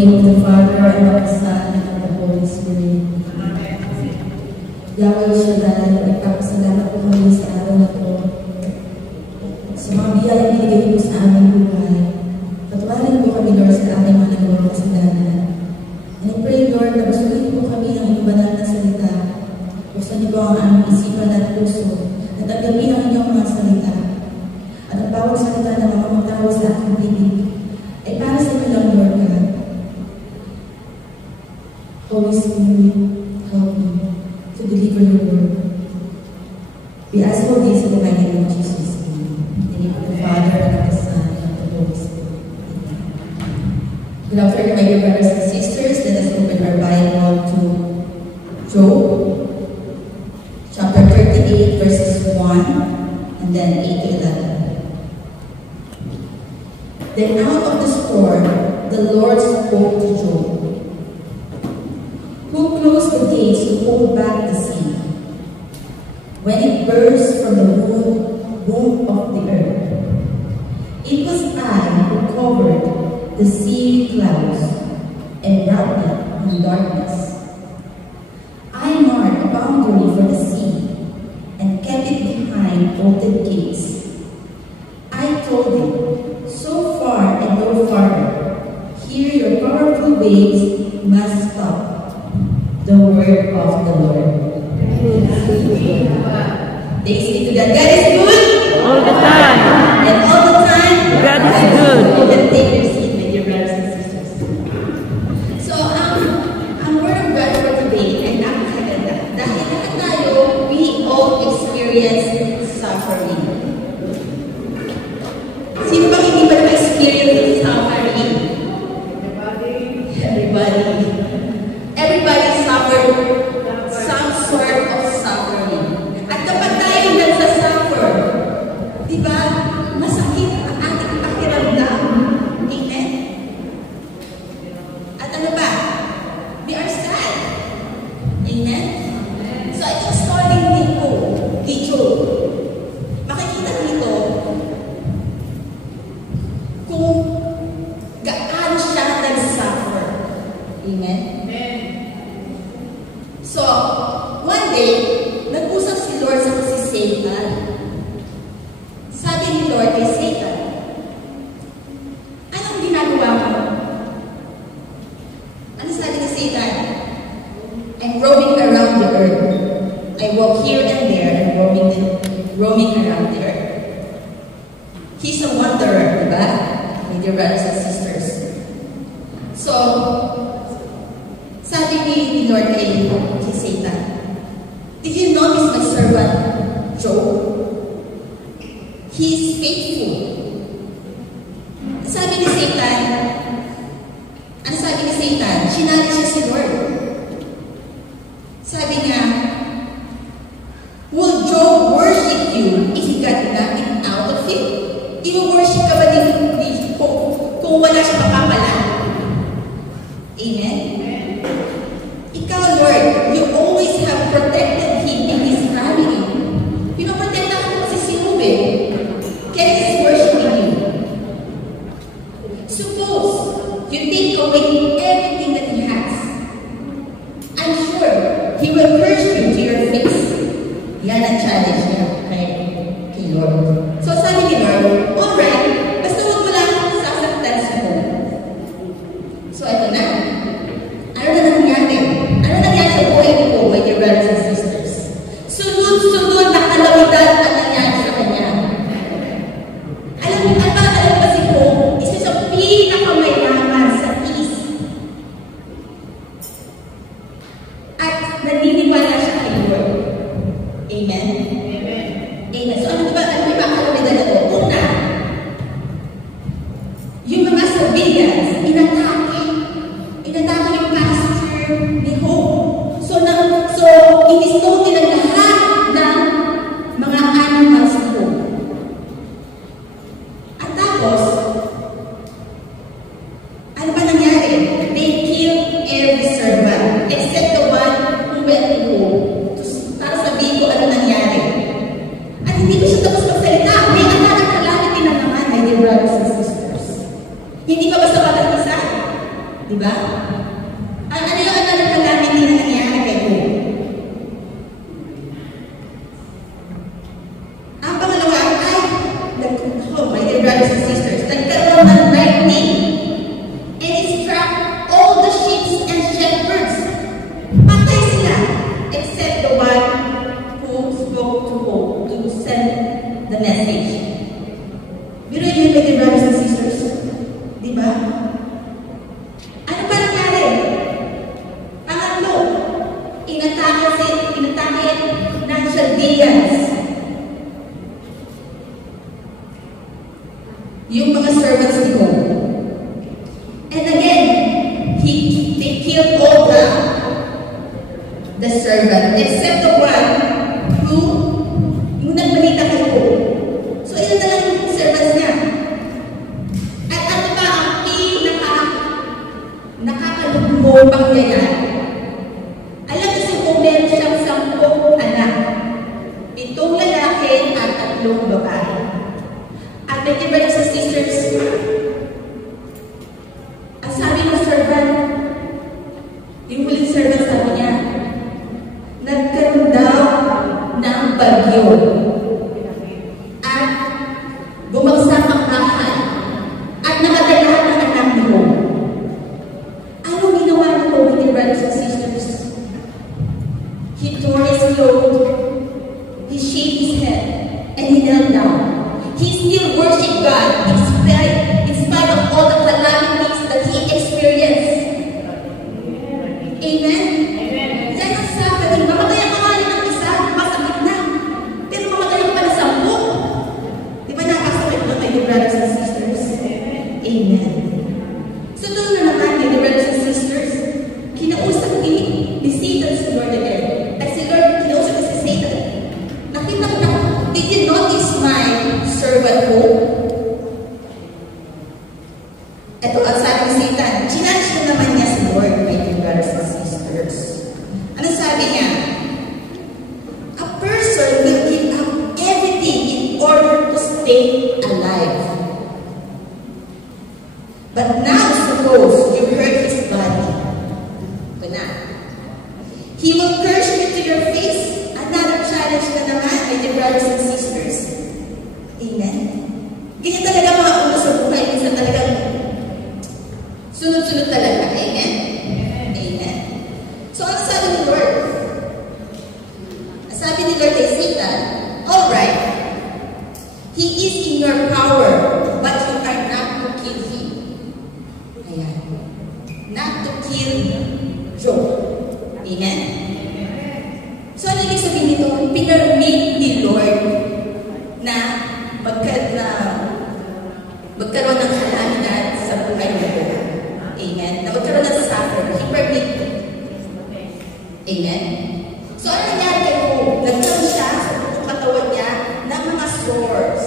name of the Father, and of the Son, and of the Holy Spirit. Yahweh Shaddai, nagpapasalamat po kami sa araw na ito. Sa mga biyayang binigay po sa aming buhay. Patawarin po kami, Lord, sa aming mga nagawang kasalanan. And I pray, Lord, na basuhin po kami ng inyong banal na salita. Buksan niyo po ang aming isipan at puso, at agamin ang inyong mga salita. At ang bawat salita na makamatawa sa aking bibig ay para sa inyo lang, Lord God. Holy Spirit, help me to deliver your word. We ask for this in the mighty name of Jesus. In the name of the Father, and of the Son, and of the Holy Spirit. Good afternoon, my dear brothers and sisters. Let us open our Bible to Job, chapter 38, verses 1, and then 8 to 11. Then out of the storm, the Lord spoke to Job, who closed the gates to hold back the sea, when it burst from the womb of the earth. It was I who covered the sea with clouds and wrapped it in darkness. I marked a boundary for the sea and kept it behind bolted gates. I told it, so far and no farther. Here your powerful waves must stop. The word of the Lord. Thanks be to God. God is good all the time. And all the time, God is good. You can take your seat, my dear brothers and sisters. So, ang word of God for today ay napakaganda. Dahil lahat tayo, we all experience suffering. Sino bang hindi ba na-experience suffering? Everybody. Everybody suffered some sort of suffering. At kapag tayo nagsasuffer, di ba, masakit ang ating pakiramdam. Amen? At ano ba? We are sad. Amen? So, it's a story ni Job. Makikita dito kung gaano siya nag-suffer. Amen? So, one day, nag-usap si Lord sa si Satan. Sabi ni Lord kay Satan, anong ginagawa mo? Ano sabi ni Satan? I'm roaming around the earth. I walk here and there and roaming around the earth. He's a wanderer, diba? My dear brothers and sisters. So, sabi ni Lord kay Satan, did you notice my servant Job? He is faithful. Sabi ni Satan, ano sabi ni Satan? Sinali siya si Lord. Sabi niya, will Job worship you if he got nothing out of it? I-worship ka ba kung wala siya mapapala? Amen? Ikaw, Lord, you always have protected him in his family. Pinoprotektahan mo si Sinube. Kaya he's worshiping you. Suppose you take away everything that he has. I'm sure he will curse you to your face. Yan ang challenge niya kay Lord. So sabi ni Lord, alright, basta huwag mo lang sasaktan sa home. So ito na. Ano na nangyari? Ano nangyari sa buhay ko, my dear brothers and sisters? Sunod-sunod na kalamitan ang nangyari sa kanya. Alam ba si Job, isa sa pinakamayaman sa East. At naniniwala siya kay Lord. Amen? Amen. So ano ba ang kalamitan na ito? Una, yung mga surveillance, inatake yung pastor ni Job. So Di ba? Ano yung another calamity na nangyari kay Job? Ang pangalawa ay, my dear brothers and sisters, nagkaroon ng lightning and it struck all the sheep and shepherds. Patay sila, except the one who spoke to Job to send the message. Pero yun, my dear brothers and sisters, di ba? Ano pa nangyari? Pangatlo, inatake ng Chaldeans yung mga servants ni Job. And again, they killed all the servant except the one who yung nagbalita kay Job. So, yun na lang yung servants niya. At ano ba ang nakakalugmong pangyayari? Alam niyo si Job, meron siyang 10 anak. 7 lalaki at 3 babae. At may brothers and sisters, ang sabi ng servant, yung huling servant sabi niya, nagkaroon daw ng bagyo at bumagsak ang bahay at namatay lahat ng anak ni Job. Anong ginawa ni Job, my brothers and sisters? He tore his clothes, he shaved his head, and he knelt down. He still worshiped God in spite of all the calamities that he experienced. Amen? Yan ang suffering. Mamatay ang pangalan ng isa, masakit na. Pero mamatay ang pala 10. Di ba nakasakit na, my dear brothers and sisters? Amen. So doon na naman, my dear brothers and sisters, kinausap ni Satan si Lord again. At si Lord, kinausap si Satan. Nakita ko na, did you notice my servant Job? Ito ang sabi ni Satan. Chinange na naman niya si Lord, my dear brothers and sisters. Ano sabi niya? A person will give up everything in order to stay alive. But now suppose you hurt his body. Ito na. He will curse you to your face. Another challenge na naman, my dear brothers and sisters. Amen? Ganyan talaga mga ulo sa buhay. Minsan talagang sunod-sunod talaga. Amen? Amen. So, ano sabi ni Lord? Sabi ni Lord kay Satan, alright, he is in your power, but you are not to kill him. Ayan. Not to kill Job. Amen? So, ano ibig sabihin nito? Pinarmit ni Lord na magkaroon ng kalamidad sa buhay mo. Amen? Na magkaroon ng suffering. He permitted. Amen? So, ano nangyari kay Job? Nagkaroon siya sa buong katawan niya ng mga sores.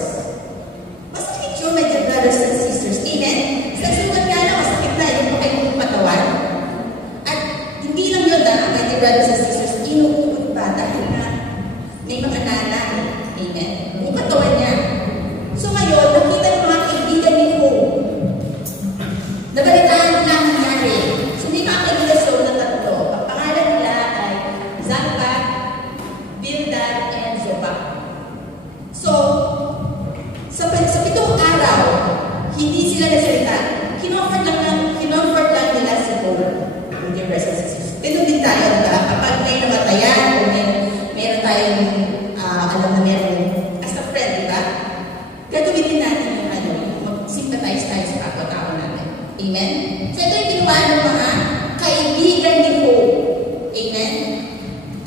Masakit yun, my dear brothers and sisters. Amen? Sa sugat nga lang, masakit na yung buong katawan. At hindi lang yun my dear brothers and sisters, inuubod pa dahil na may mga nanay. Amen? Buong katawan niya. So ngayon, nakita ng mga kaibigan ni Job. Nabalitaan nila ang nangyari. So may mga kaibigan sa na 3. Ang pangalan nila ay Zanka, Bildad, and Zobab. So, sa 7 araw, hindi sila nasalita. Kinofort lang nila si Job. Hindi presence. Ito din tayo, diba? Kapag may namatayan, o meron tayong, alam na meron, as a friend, diba? Gagawin din natin yung mag-sympathize tayo sa kapwa-tao natin. Amen? So, ito yung ginawa ng mga kaibigan ni Job. Amen?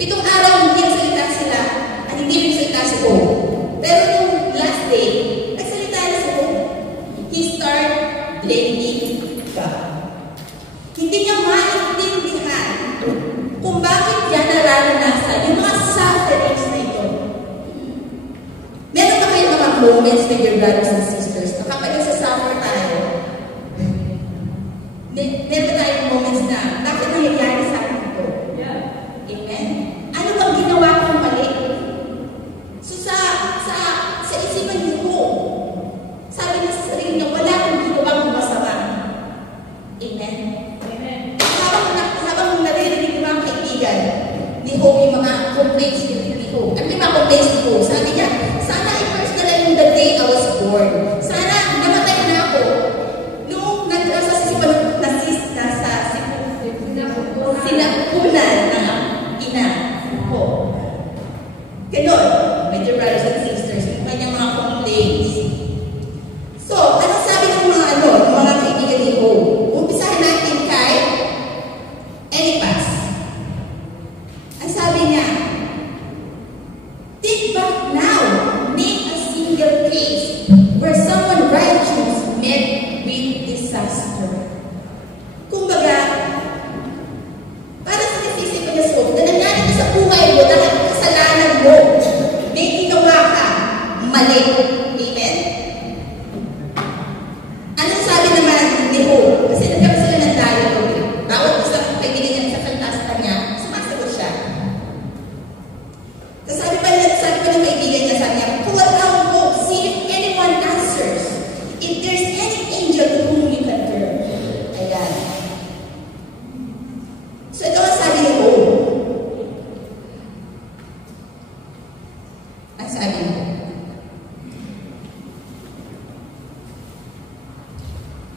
7 araw, hindi nagsalita sila, at hindi nagsalita si Job. Pero yung last day, nagsalita na si Job. He started blaming God. Hindi niya maintindihan kung bakit niya nararanasan yung mga sufferings na ito. Meron ba kayong mga moments with your brothers and sisters na kapag nagsasuffer tayo, meron tayong moments na bakit nangyayari sa akin ito? Amen? Ano bang ginawa kong mali? So sa isipan niyo ko, sabi niya sa sarili niya, wala akong ginawang masama. Amen? kaibigan ni Hope yung mga complaints ni Hope. Ano yung mga complaints ni Hope? Sabi niya, sana i-first na lang yung the day I was born. Sana namatay na ako. Noong nasa sinapunan ng ina ko. Ganon, my dear brothers and sisters, yung kanyang mga complaints. So, anong sabi ng mga kaibigan ni Hope? Umpisahan natin kay Eliphaz. Ang sabi niya, think back now, name a single case where someone righteous met with disaster. Kumbaga, para sa isip ko na so, na nangyari ka sa buhay mo dahil kasalanan mo, may ginawa ka, mali. Amen? Anong sabi naman ni Hope? Kasi nagkaroon sila ng dialogue. Bawat isang kaibigan niya sa kantasta niya, sumasagot siya. Tapos sabi pa ng kaibigan niya, sabi niya, call out Hope, see if anyone answers. If there's any angel to whom you can turn. Ayan. So ito ang sabi ni Hope. Ang sabi niya,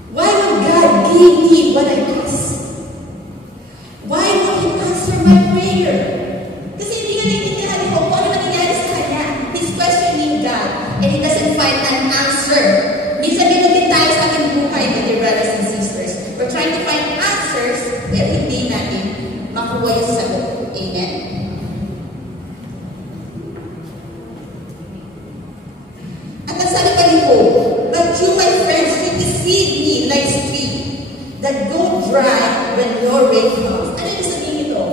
why would God give me what I ask? Why won't He answer my prayer? Kasi hindi ka naiintindihan ni Hope kung ano nangyayari sa kanya. He's questioning God and he doesn't find an answer. Minsan din tayo sa ating buhay, my dear brothers and sisters. We're trying to find answers pero hindi natin makuha yung sagot. Amen? At ang sabi pa ni Hope, but you, my friends, you deceive me like stream that go dry when no rain comes. Ano yung sabihin nito?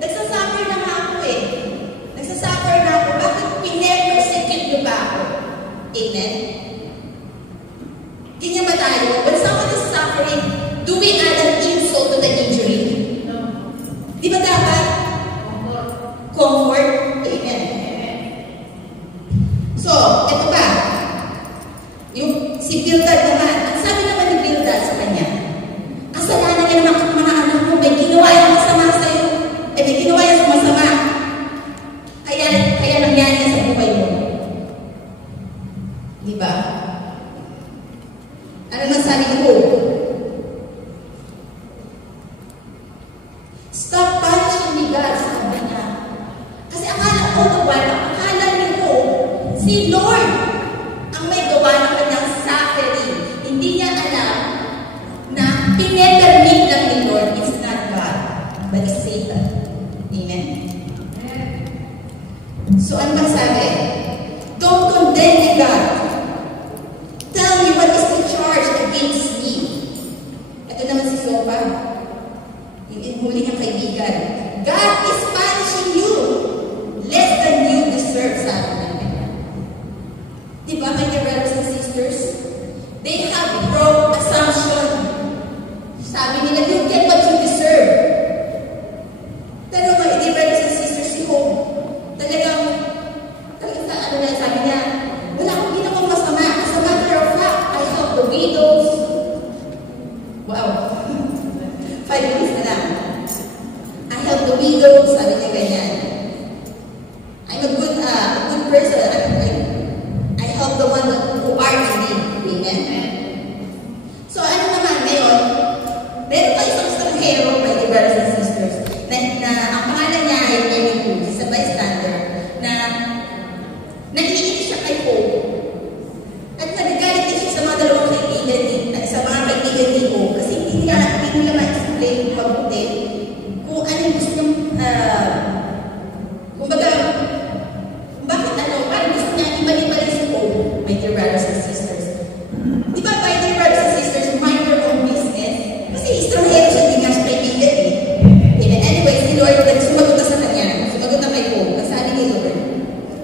Nagsasuffer na nga ako eh. Nagsasuffer na ako. Bakit pine-persecute niyo ba ako? Amen? Ganyan ba tayo? When someone is suffering, do we add an insult to the injury? No. Di ba dapat? Comfort. Amen. So, ito pa. Yung si Bildad naman. Ang sabi naman ni Bildad sa kanya, kasalanan niya naman mga anak mo, may ginawa yung masama sa'yo. May ginawa yung masama. Kaya nangyari sa buhay mo. Di ba? Ano naman sabi ni Hope? Stop punishing me, God, sabi niya. Kasi akala ni Hope, si Lord ang may gawa ng kanyang suffering. Hindi niya alam na pinepermit lang ni Lord is not God, but is Satan. Amen? So, ano ba sabi? Don't condemn me, God. Tell me what is the charge against me. Ito naman si Sopa. Yung huli niyang kaibigan. God is punishing you less than you deserve, sabi niya. Diba, my dear brothers and sisters? They have wrong assumption. Sabi nila, you get what you deserve. Pero my dear brothers and sisters, si Hope, talagang ano na, sabi niya, wala akong ginawang masama. As a matter of fact, I help the widows. Wow. 5 minutes na lang. I help the widows. Sabi niya ganyan. I'm a good person. I help the one who are in need. Amen? So, ano naman ngayon? Meron pa isang hero, my dear brothers and sisters, na ang pangalan niya ay Mary Hood, isa bystander, na naiinit siya kay Hope. At nagagalit din siya sa mga dalawang kaibigan sa mga kaibigan ni Hope kasi hindi nila ma-explain mabuti kung ano yung gusto niyang kumbaga bakit gusto niya ibalik si Hope, my dear brothers and sisters. Di ba, my dear brothers and sisters, mind your own business? Kasi Israel siya, hindi nga siya kaibigan eh. Anyway, si Lord, sumagot na sa kanya. Sumagot na kay Hope. Sabi ni Lord,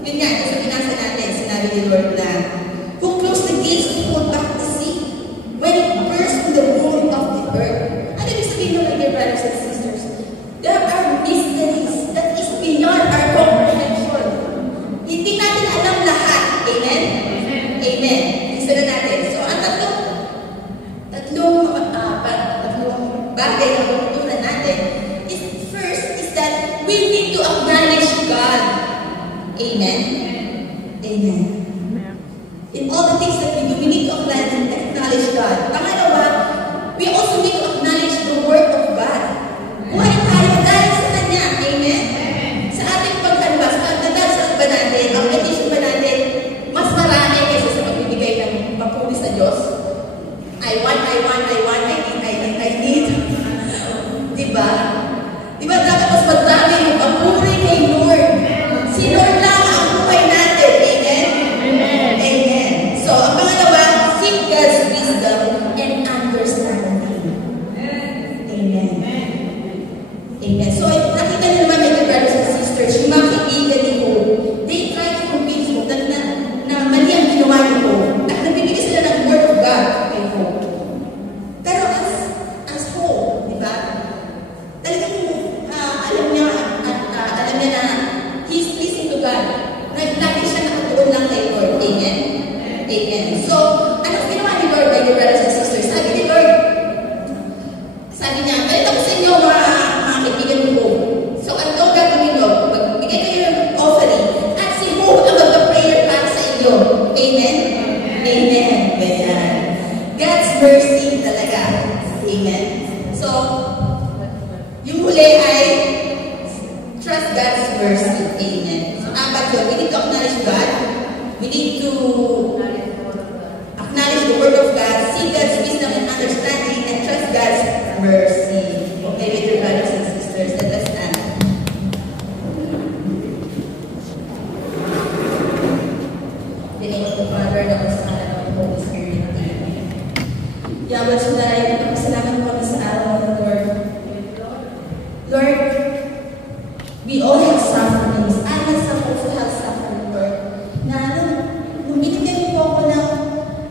yun nga, kasi binasa natin, sinabi ni Lord na, who closed the gates to hold back the sea when it burst from the womb of the earth? Ano yung sabihin mo, my dear brothers and sisters? There are mysteries that is beyond our comprehension. Hindi natin alam lahat. Amen? Amen. Isa na natin. So, ang tatlong bagay na pupuntuhan natin is first is that we need to acknowledge God. Amen? Amen. In all the things that we do, we need to acknowledge God. Pangalawa, we also need to acknowledge the Word of God. Buhay tayo dahil sa Kanya. Amen? Sa ating pagkanwas, pagdadasal ba natin, ang petition ba natin, mas marami kaysa sa pagbibigay ng papuri sa Diyos? I want, I need. Diba? Diba dapat mas madami yung papuri kay Lord? Si Lord lang ang buhay natin. Amen? Amen. Amen. So, ang pangalawa, seek God's wisdom and understanding. Amen. Amen. So, nakita niyo naman, my brothers and sisters, yung mga kaibigan ni Hope, they try to convince Hope na mali ang ginawa ni Hope. At nabibigay sila ng word of God kay Hope. Pero as Hope, di ba? Talagang alam niya na he's pleasing to God. Lagi siya nakatulong lang kay Lord. Amen? Amen. So, ano ginawa ni Lord, my brothers and sisters? Sabi ni Lord, sabi niya, ganito ko sa inyo mga kaibigan ni Hope. So, ano ang gagawin nyo? Magbigay kayo ng offering at si Hope ang magpa-prayer para sa inyo. Amen? Amen. Ganyan. God's mercy talaga. Amen? So, yung huli ay trust God's mercy. Amen. So, apat yun. We need to acknowledge God. We need to acknowledge the Word of God, seek God's wisdom and understanding, and trust God's mercy. Okay, with your brothers and sisters, let us stand. In the name of the Father, and of the Son, and of the Holy Spirit. Amen. Yahweh Shaddai, magpasalamat po kami sa araw ng Lord. Lord, we all have sufferings. I myself also have suffered, Lord. Na nung binigyan niyo po ako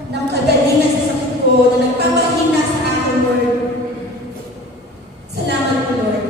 ng kagalingan sa sakit ko, na nagpapahina sa akin, Lord. Salamat po, Lord.